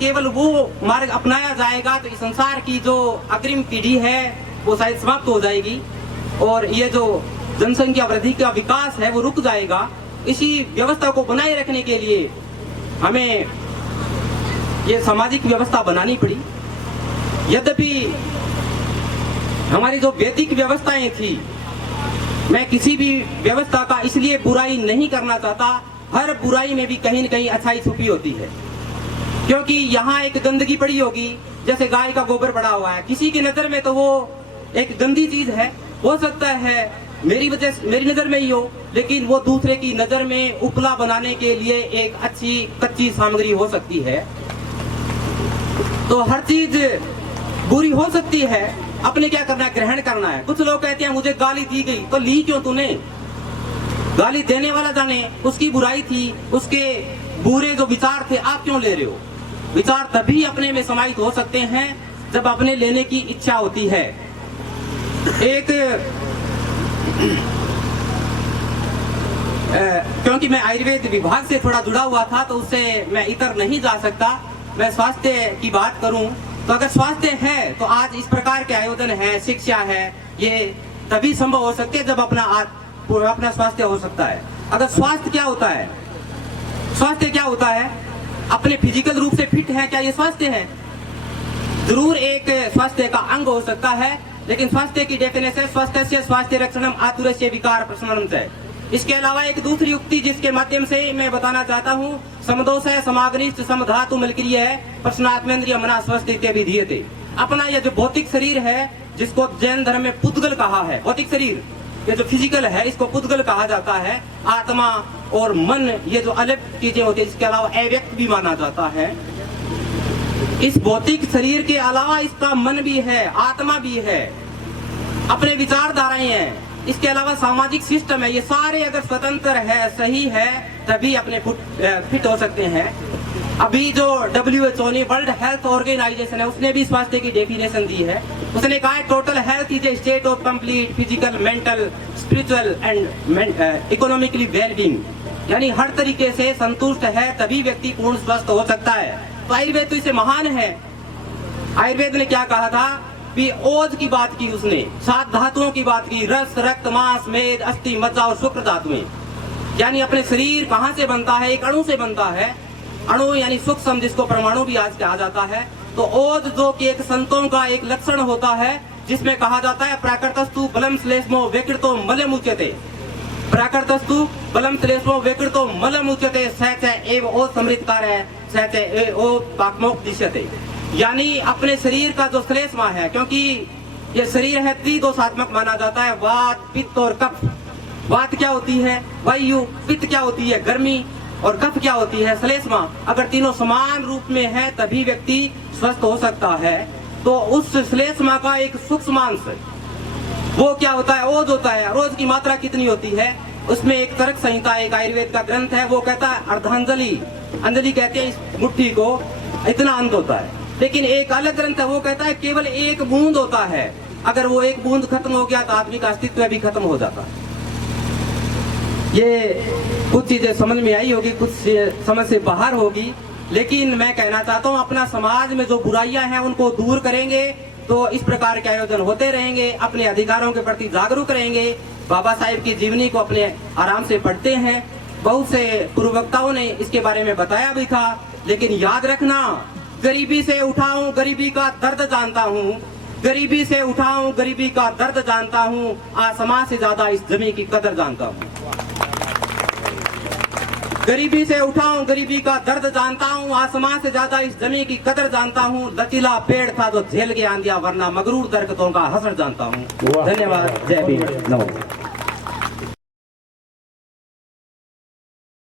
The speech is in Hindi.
केवल वो मार्ग अपनाया जाएगा तो इस संसार की जो अग्रिम पीढ़ी है वो शायद समाप्त हो जाएगी और ये जो जनसंख्या वृद्धि का विकास है वो रुक जाएगा। इसी व्यवस्था को बनाए रखने के लिए हमें ये सामाजिक व्यवस्था बनानी पड़ी। यद्यपि हमारी जो वैदिक व्यवस्थाएं थी, मैं किसी भी व्यवस्था का इसलिए बुराई नहीं करना चाहता, हर बुराई में भी कहीं न कहीं अच्छाई छुपी होती है। क्योंकि यहाँ एक गंदगी पड़ी होगी, जैसे गाय का गोबर पड़ा हुआ है, किसी की नजर में तो वो एक गंदी चीज है, हो सकता है मेरी नजर में ही हो, लेकिन वो दूसरे की नजर में उपला बनाने के लिए एक अच्छी कच्ची सामग्री हो सकती है। तो हर चीज बुरी हो सकती है, अपने क्या करना है, ग्रहण करना है। कुछ लोग कहते हैं मुझे गाली दी गई, तो ली क्यों तूने? गाली देने वाला जाने, उसकी बुराई थी, उसके बुरे जो विचार थे, आप क्यों ले रहे हो? विचार तभी अपने में समाहित हो सकते हैं जब अपने लेने की इच्छा होती है। क्योंकि मैं आयुर्वेद विभाग से थोड़ा जुड़ा हुआ था तो उससे मैं इतर नहीं जा सकता। मैं स्वास्थ्य की बात करूं तो अगर स्वास्थ्य है तो आज इस प्रकार के आयोजन है, शिक्षा है, ये तभी संभव हो सकते हैं जब अपना स्वास्थ्य हो सकता है। अगर स्वास्थ्य क्या होता है, स्वास्थ्य क्या होता है? अपने फिजिकल रूप से फिट है, क्या ये स्वास्थ्य है? जरूर एक स्वास्थ्य का अंग हो सकता है, लेकिन स्वास्थ्य की डेफिनेशन स्वास्थ्य से स्वास्थ्य रक्षणम आतुरस्य विकार प्रशमनम से। इसके अलावा एक दूसरी युक्ति जिसके माध्यम से मैं बताना चाहता हूँ, समदोष है, समाग्निष्ठ समधातु मलक्रिय है, प्रश्नात्मेंद्रिय मना स्वस्थ इत्यादि। अपना यह जो भौतिक शरीर है, जिसको जैन धर्म में पुद्गल कहा है, भौतिक शरीर ये जो फिजिकल है इसको पुद्गल कहा जाता है। आत्मा और मन ये जो अलग चीजें होती है, इसके अलावा अव्यक्त भी माना जाता है। इस भौतिक शरीर के अलावा इसका मन भी है, आत्मा भी है, अपने विचारधाराएं हैं, इसके अलावा सामाजिक सिस्टम है। ये सारे अगर स्वतंत्र है, सही है, तभी अपने फिट हो सकते हैं। अभी जो WHO ने, वर्ल्ड हेल्थ ऑर्गेनाइजेशन है, उसने भी स्वास्थ्य की डेफिनेशन दी है। उसने कहा है total health is a state of complete physical, mental, spiritual and economically wellbeing, यानी हर तरीके से संतुष्ट है तभी व्यक्ति पूर्ण स्वस्थ हो सकता है। तो आयुर्वेद तो इसे महान है। आयुर्वेद ने क्या कहा था कि ओज की बात की, उसने 7 धातुओं की बात की, रस, रक्त, मांस, मेद, अस्थि, मज्जा और शुक्र धातुएं। यानी अपने शरीर कहाँ से बनता है? एक अणु से बनता है। अणु यानी सूक्ष्म, जिसको परमाणु भी आज कहा जाता है। तो ओज जो कि एक संतों का एक लक्षण होता है, जिसमें कहा जाता है प्राकृतस्तु बलम श्लेष्मो विकृतो मलम उच्यते, प्राकृतस्तु बलम श्लेष्मो विकृतो मलम उच्यते, सहच एव ओ समृद्धकार है, सहच एव ओ पाकमोक दिश्यते। यानी अपने शरीर का जो श्लेष्मा है, क्योंकि ये शरीर है त्रिदोषात्मक माना जाता है, वात, पित्त और कफ। वात क्या होती है? वायु। पित्त क्या होती है? गर्मी। और कफ क्या होती है? श्लेष्मा। अगर तीनों समान रूप में है तभी व्यक्ति स्वस्थ हो सकता है। तो उस श्लेष्मा का एक सूक्ष्मांश वो क्या होता है? ओज होता है। रोज की मात्रा कितनी होती है? उसमें एक तर्क संहिता, एक आयुर्वेद का ग्रंथ है, वो कहता है अर्धांजलि, अंजलि कहते हैं इस मुट्ठी को, इतना अंत होता है। लेकिन एक अलग ग्रंथ है, वो कहता है केवल 1 बूंद होता है। अगर वो 1 बूंद खत्म हो गया तो आदमी का अस्तित्व भी खत्म हो जाता है। ये कुछ चीजें समझ में आई होगी, कुछ समझ से बाहर होगी, लेकिन मैं कहना चाहता हूँ अपना समाज में जो बुराइयां हैं उनको दूर करेंगे तो इस प्रकार के आयोजन होते रहेंगे। अपने अधिकारों के प्रति जागरूक रहेंगे। बाबा साहिब की जीवनी को अपने आराम से पढ़ते हैं। बहुत से पूर्ववक्ताओं ने इसके बारे में बताया भी था, लेकिन याद रखना, गरीबी से उठाऊं गरीबी का दर्द जानता हूँ, गरीबी से उठाऊं गरीबी का दर्द जानता हूँ, आसमां से ज्यादा इस जमीन की कदर जानता हूँ। गरीबी से उठाऊं गरीबी का दर्द जानता हूँ, आसमां से ज्यादा इस जमीन की कदर जानता हूँ। लचीला पेड़ था जो झेल के आंधिया, वरना मगरूर दरख्तों का हसर जानता हूँ। धन्यवाद। जय भीम। नमस्कार।